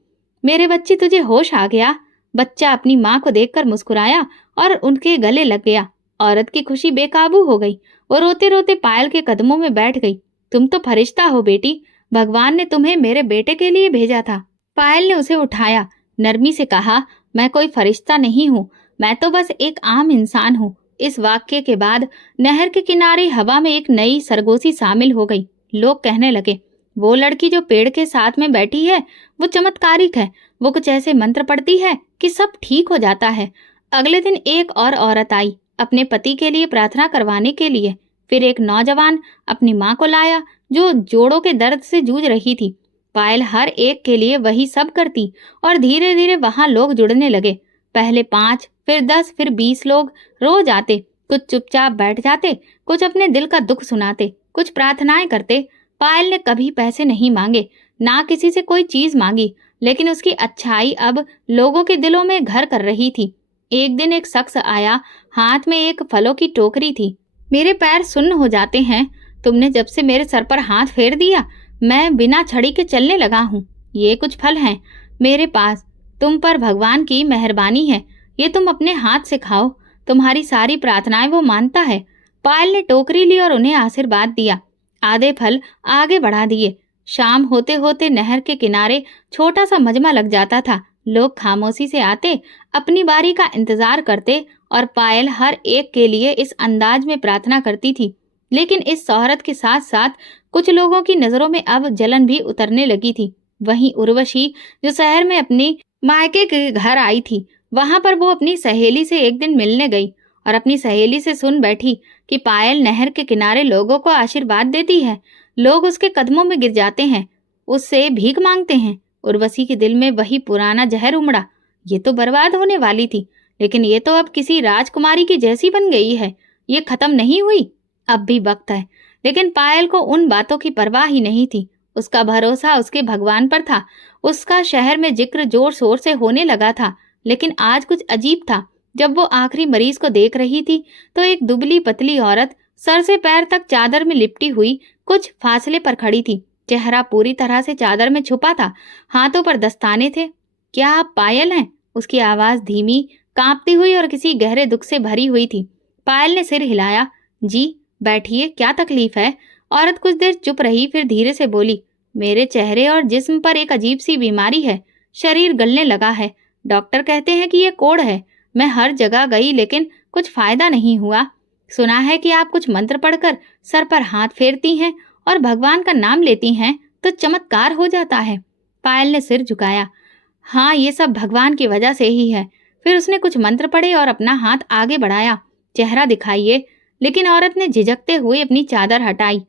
मेरे बच्चे, तुझे होश आ गया? बच्चा अपनी माँ को देखकर मुस्कुराया और उनके गले लग गया। औरत की खुशी बेकाबू हो गई। वो रोते रोते पायल के कदमों में बैठ गई। तुम तो फरिश्ता हो बेटी, भगवान ने तुम्हें मेरे बेटे के लिए भेजा था। पायल ने उसे उठाया, नरमी से कहा, मैं कोई फरिश्ता नहीं हूँ, मैं तो बस एक आम इंसान हूँ। इस वाक्य के बाद नहर के किनारे हवा में एक नई सरगोशी शामिल हो गई। लोग कहने लगे, वो लड़की जो पेड़ के साथ में बैठी है, वो चमत्कारिक है। वो कुछ ऐसे मंत्र पढ़ती है कि सब ठीक हो जाता है। अगले दिन एक और औरत आई अपने पति के लिए प्रार्थना करवाने के लिए। फिर एक नौजवान अपनी माँ को लाया जो जोड़ों के दर्द से जूझ रही थी। पायल हर एक के लिए वही सब करती और धीरे धीरे वहां लोग जुड़ने लगे। पहले 5, फिर 10, फिर 20 लोग रोज आते। कुछ चुपचाप बैठ जाते, कुछ अपने दिल का दुख सुनाते, कुछ प्रार्थनाएं करते। पायल ने कभी पैसे नहीं मांगे, ना किसी से कोई चीज मांगी, लेकिन उसकी अच्छाई अब लोगों के दिलों में घर कर रही थी। एक दिन एक शख्स आया, हाथ में एक फलों की टोकरी थी। मेरे पैर सुन्न हो जाते हैं। तुमने जब से मेरे सर पर हाथ फेर दिया, मैं बिना छड़ी के चलने लगा हूँ। ये कुछ फल हैं मेरे पास, तुम पर भगवान की मेहरबानी है, ये तुम अपने हाथ से खाओ। तुम्हारी सारी प्रार्थनाएं वो मानता है। पायल ने टोकरी ली और उन्हें आशीर्वाद दिया। आधे फल आगे बढ़ा दिए। शाम होते होते नहर के किनारे छोटा सा मजमा लग जाता था। लोग खामोशी से आते, अपनी बारी का इंतजार करते और पायल हर एक के लिए इस अंदाज में प्रार्थना करती थी। लेकिन इस शोहरत के साथ साथ कुछ लोगों की नजरों में अब जलन भी उतरने लगी थी। वहीं उर्वशी जो शहर में अपनी मायके के घर आई थी, वहां पर वो अपनी सहेली से एक दिन मिलने गई और अपनी सहेली से सुन बैठी कि पायल नहर के किनारे लोगों को आशीर्वाद देती है। लोग उसके कदमों में गिर जाते हैं, उससे भीख मांगते हैं। उर्वशी के दिल में वही पुराना जहर उमड़ा। ये तो बर्बाद होने वाली थी, लेकिन ये तो अब किसी राजकुमारी की जैसी बन गई है। ये खत्म नहीं हुई, अब भी वक्त है। लेकिन पायल को उन बातों की परवाह ही नहीं थी। उसका भरोसा उसके भगवान पर था। उसका शहर में जिक्र जोर शोर से होने लगा था। लेकिन आज कुछ अजीब था। जब वो आखिरी मरीज को देख रही थी तो एक दुबली पतली औरत सर से पैर तक चादर में लिपटी हुई कुछ फासले पर खड़ी थी। चेहरा पूरी तरह से चादर में छुपा था, हाथों पर दस्ताने थे। क्या आप पायल हैं? उसकी आवाज धीमी, कांपती हुई और किसी गहरे दुख से भरी हुई थी। पायल ने सिर हिलाया। जी, बैठिए, क्या तकलीफ है? औरत कुछ देर चुप रही, फिर धीरे से बोली, मेरे चेहरे और जिस्म पर एक अजीब सी बीमारी है। शरीर गलने लगा है। डॉक्टर कहते हैं कि ये कोढ़ है। मैं हर जगह गई लेकिन कुछ फायदा नहीं हुआ। सुना है कि आप कुछ मंत्र पढ़कर सर पर हाथ फेरती हैं और भगवान का नाम लेती हैं तो चमत्कार हो जाता है। पायल ने सिर झुकाया। हाँ, ये सब भगवान की वजह से ही है। फिर उसने कुछ मंत्र पढ़े और अपना हाथ आगे बढ़ाया। चेहरा दिखाइए। लेकिन औरत ने झिझकते हुए अपनी चादर हटाई।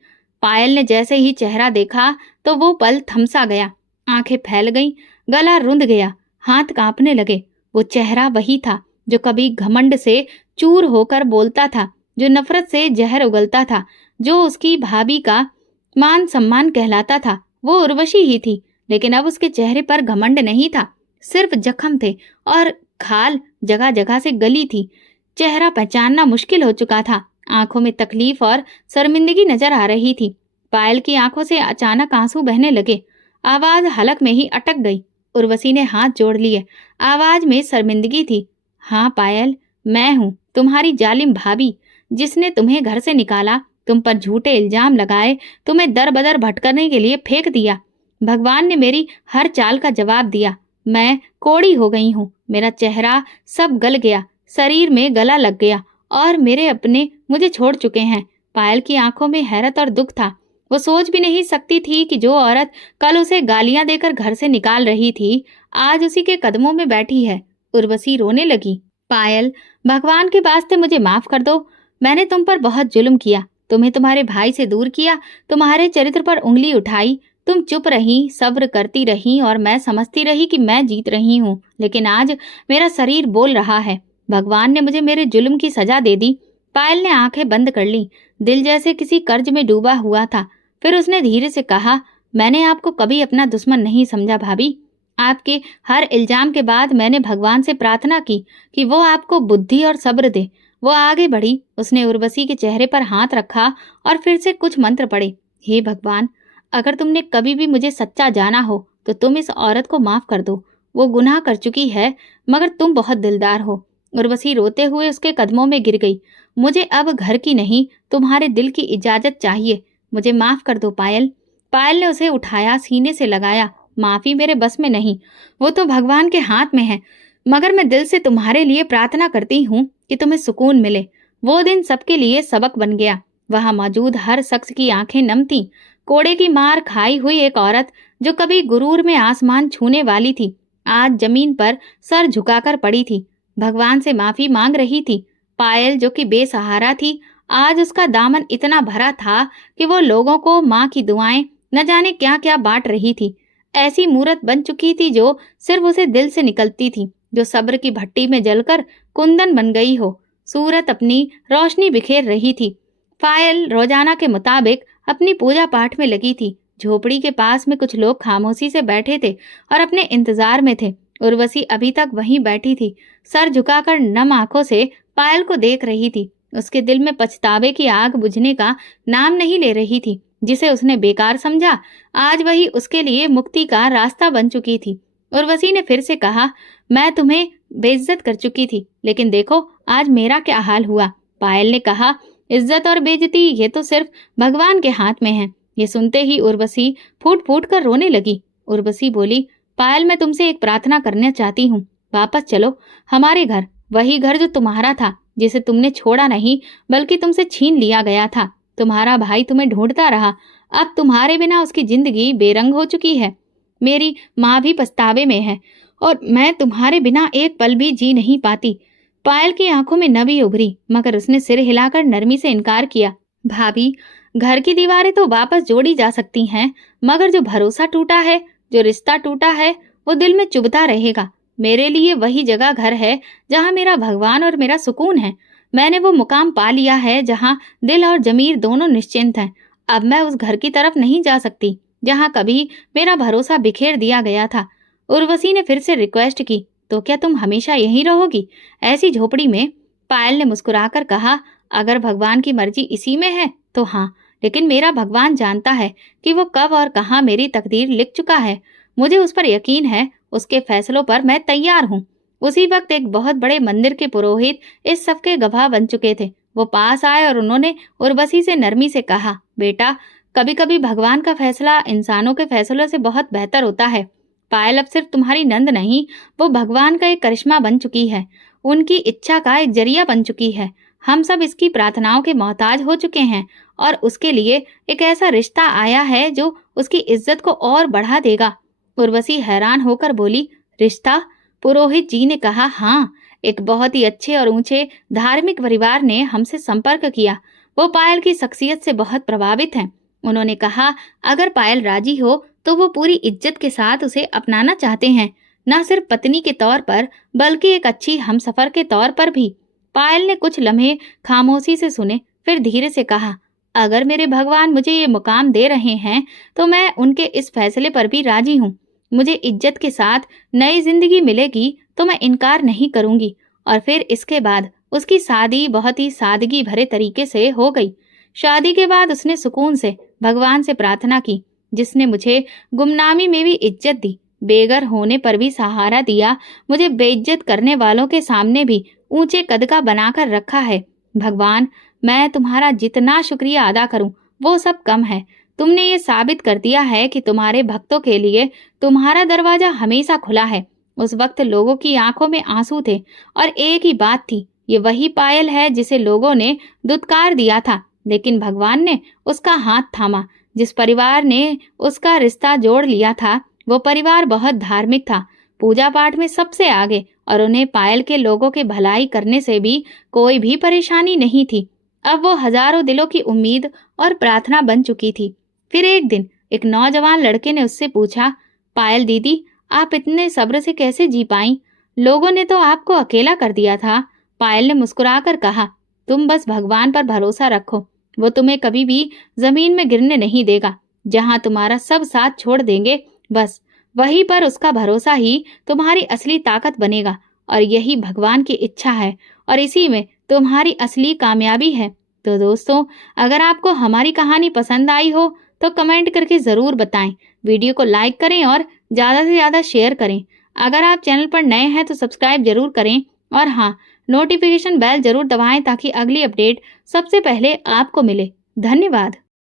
पायल ने जैसे ही चेहरा देखा तो वो पल थमसा गया। आंखें फैल गईं, गला रुंध गया, हाथ कांपने लगे। वो चेहरा वही था जो कभी घमंड से चूर होकर बोलता था, जो नफरत से जहर उगलता था, जो उसकी भाभी का मान सम्मान कहलाता था। वो उर्वशी ही थी, लेकिन अब उसके चेहरे पर घमंड नहीं था, सिर्फ जख्म थे और खाल जगह जगह से गली थी। चेहरा पहचानना मुश्किल हो चुका था। आंखों में तकलीफ और शर्मिंदगी नजर आ रही थी। पायल की आंखों से अचानक आंसू बहने लगे। आवाज हलक में ही अटक गई। उर्वशी ने हाथ जोड़ लिए। आवाज में शर्मिंदगी थी। हाँ पायल, मैं हूँ तुम्हारी जालिम भाभी, जिसने तुम्हें घर से निकाला, तुम पर झूठे इल्जाम लगाए, तुम्हें दर बदर भटकने के लिए फेंक दिया। भगवान ने मेरी हर चाल का जवाब दिया। मैं कोड़ी हो गई हूँ। मेरा चेहरा सब गल गया, शरीर में गला लग गया और मेरे अपने मुझे छोड़ चुके हैं। पायल की आंखों में हैरत और दुख था। वो सोच भी नहीं सकती थी कि जो औरत कल उसे गालियां देकर घर से निकाल रही थी, आज उसी के कदमों में बैठी है। उर्वशी रोने लगी। पायल, भगवान के वास्ते मुझे माफ कर दो। मैंने तुम पर बहुत जुल्म किया, तुम्हें तुम्हारे भाई से दूर किया, तुम्हारे चरित्र पर उंगली उठाई। तुम चुप रही, सब्र करती रही और मैं समझती रही कि मैं जीत रही हूँ। लेकिन आज मेरा शरीर बोल रहा है। भगवान ने मुझे मेरे जुल्म की सजा दे दी। पायल ने आंखें बंद कर ली। दिल जैसे किसी कर्ज में डूबा हुआ था। फिर उसने धीरे से कहा, मैंने आपको कभी अपना दुश्मन नहीं समझा भाभी। आपके हर इल्जाम के बाद मैंने भगवान से प्रार्थना की कि वो आपको बुद्धि और सब्र दे। वो आगे बढ़ी। उसने उर्वशी के चेहरे पर हाथ रखा और फिर से कुछ मंत्र पढ़े। हे भगवान, अगर तुमने कभी भी मुझे सच्चा जाना हो तो तुम इस औरत को माफ कर दो। वो गुनाह कर चुकी है, मगर तुम बहुत दिलदार हो। उर्वशी रोते हुए उसके कदमों में गिर गई। मुझे अब घर की नहीं, तुम्हारे दिल की इजाजत चाहिए। मुझे माफ कर दो पायल। पायल ने उसे उठाया, सीने से लगाया। माफी मेरे बस में नहीं, वो तो भगवान के हाथ में है। मगर मैं दिल से तुम्हारे लिए प्रार्थना करती हूँ कि तुम्हें सुकून मिले। वो दिन सबके लिए सबक बन गया। वहां मौजूद हर शख्स की आंखें नम थीं। कोड़े की मार खाई हुई एक औरत जो कभी गुरूर में आसमान छूने वाली थी, आज जमीन पर सर झुकाकर पड़ी थी, भगवान से माफी मांग रही थी। पायल जो कि बेसहारा थी, आज उसका दामन इतना भरा था कि वो लोगों को माँ की दुआएं न जाने क्या क्या बांट रही थी। ऐसी मूरत बन चुकी थी जो सिर्फ उसे दिल से निकलती थी, जो सब्र की भट्टी में जलकर कुंदन बन गई हो। सूरत अपनी रोशनी बिखेर रही थी। पायल रोजाना के मुताबिक अपनी पूजा पाठ में लगी थी। झोपड़ी के पास में कुछ लोग खामोशी से बैठे थे और अपने इंतजार में थे। उर्वशी अभी तक वहीं बैठी थी, सर झुकाकर नम आंखों से पायल को देख रही थी। उसके दिल में पछतावे की आग बुझने का नाम नहीं ले रही थी। जिसे उसने बेकार समझा, आज वही उसके लिए मुक्ति का रास्ता बन चुकी थी। उर्वशी ने फिर से कहा, मैं तुम्हें बेइज्जत कर चुकी थी, लेकिन देखो आज मेरा क्या हाल हुआ। पायल ने कहा, इज्जत और बेइज्जती ये तो सिर्फ भगवान के हाथ में है। ये सुनते ही उर्वशी फूट फूट कर रोने लगी। उर्वशी बोली, पायल मैं तुमसे एक प्रार्थना करना चाहती हूँ। वापस चलो हमारे घर, वही घर जो तुम्हारा था, जिसे तुमने छोड़ा नहीं बल्कि तुमसे छीन लिया गया था। तुम्हारा भाई तुम्हें ढूंढता रहा, अब तुम्हारे बिना उसकी जिंदगी बेरंग हो चुकी है। मेरी माँ भी पछतावे में है और मैं तुम्हारे बिना एक पल भी जी नहीं पाती। पायल की आंखों में नमी उभरी, मगर उसने सिर हिलाकर नरमी से इनकार किया। भाभी, घर की दीवारें तो वापस जोड़ी जा सकती हैं, मगर जो भरोसा टूटा है, जो रिश्ता टूटा है, वो दिल में चुभता रहेगा। मेरे लिए वही जगह घर है जहाँ मेरा भगवान और मेरा सुकून है। मैंने वो मुकाम पा लिया है जहाँ दिल और जमीर दोनों निश्चिंत हैं। अब मैं उस घर की तरफ नहीं जा सकती जहाँ कभी मेरा भरोसा बिखेर दिया गया था। उर्वशी ने फिर से रिक्वेस्ट की, तो क्या तुम हमेशा यहीं रहोगी, ऐसी झोपड़ी में? पायल ने मुस्कुराकर कहा, अगर भगवान की मर्जी इसी में है तो हाँ, लेकिन मेरा भगवान जानता है कि वो कब और कहाँ मेरी तकदीर लिख चुका है। मुझे उस पर यकीन है, उसके फैसलों पर मैं तैयार हूँ। उसी वक्त एक बहुत बड़े मंदिर के पुरोहित इस सब के गवाह बन चुके थे। वो पास आए और उन्होंने उर्वशी से नरमी से कहा, बेटा, कभी कभी भगवान का फैसला इंसानों के फैसलों से बहुत बेहतर होता है। पायल अब सिर्फ तुम्हारी नंद नहीं, वो भगवान का एक करिश्मा बन चुकी है, उनकी इच्छा का एक जरिया बन चुकी है। हम सब इसकी प्रार्थनाओं के मोहताज हो चुके हैं और उसके लिए एक ऐसा रिश्ता आया है जो उसकी इज्जत को और बढ़ा देगा। उर्वशी हैरान होकर बोली, रिश्ता? पुरोहित जी ने कहा, हाँ, एक बहुत ही अच्छे और ऊंचे धार्मिक परिवार ने हमसे संपर्क किया। वो पायल की शख्सियत से बहुत प्रभावित हैं। उन्होंने कहा, अगर पायल राजी हो तो वो पूरी इज्जत के साथ उसे अपनाना चाहते हैं, न सिर्फ पत्नी के तौर पर बल्कि एक अच्छी हमसफर के तौर पर भी। पायल ने कुछ लम्हे खामोशी से सुने, फिर धीरे से कहा, अगर मेरे भगवान मुझे ये मुकाम दे रहे हैं तो मैं उनके इस फैसले पर भी राजी हूँ। मुझे इज्जत के साथ नई जिंदगी मिलेगी तो मैं इनकार नहीं करूंगी। और फिर इसके बाद उसकी शादी बहुत ही सादगी भरे तरीके से हो गई। शादी के बाद उसने सुकून से भगवान से प्रार्थना की, जिसने मुझे गुमनामी में भी इज्जत दी, बेघर होने पर भी सहारा दिया, मुझे बेइज्जत करने वालों के सामने भी ऊंचे कद का बनाकर रखा है। भगवान, मैं तुम्हारा जितना शुक्रिया अदा करूं वो सब कम है। तुमने ये साबित कर दिया है कि तुम्हारे भक्तों के लिए तुम्हारा दरवाजा हमेशा खुला है। उस वक्त लोगों की आंखों में आंसू थे और एक ही बात थी, ये वही पायल है जिसे लोगों ने दुत्कार दिया था, लेकिन भगवान ने उसका हाथ थामा। जिस परिवार ने उसका रिश्ता जोड़ लिया था, वो परिवार बहुत धार्मिक था, पूजा पाठ में सबसे आगे, और उन्हें पायल के लोगों के भलाई करने से भी कोई भी परेशानी नहीं थी। अब वो हजारों दिलों की उम्मीद और प्रार्थना बन चुकी थी। फिर एक दिन एक नौजवान लड़के ने उससे पूछा, पायल दीदी, आप इतने सब्र से कैसे जी पाई? लोगों ने तो आपको अकेला कर दिया था। पायल ने मुस्कुराकर कहा, तुम बस भगवान पर भरोसा रखो, वो तुम्हें कभी भी जमीन में गिरने नहीं देगा। जहाँ तुम्हारा सब साथ छोड़ देंगे, बस वहीं पर उसका भरोसा ही तुम्हारी असली ताकत बनेगा। और यही भगवान की इच्छा है और इसी में तुम्हारी असली कामयाबी है। तो दोस्तों, अगर आपको हमारी कहानी पसंद आई हो तो कमेंट करके ज़रूर बताएं। वीडियो को लाइक करें और ज़्यादा से ज़्यादा शेयर करें। अगर आप चैनल पर नए हैं तो सब्सक्राइब जरूर करें और हाँ, नोटिफिकेशन बेल जरूर दबाएं ताकि अगली अपडेट सबसे पहले आपको मिले। धन्यवाद।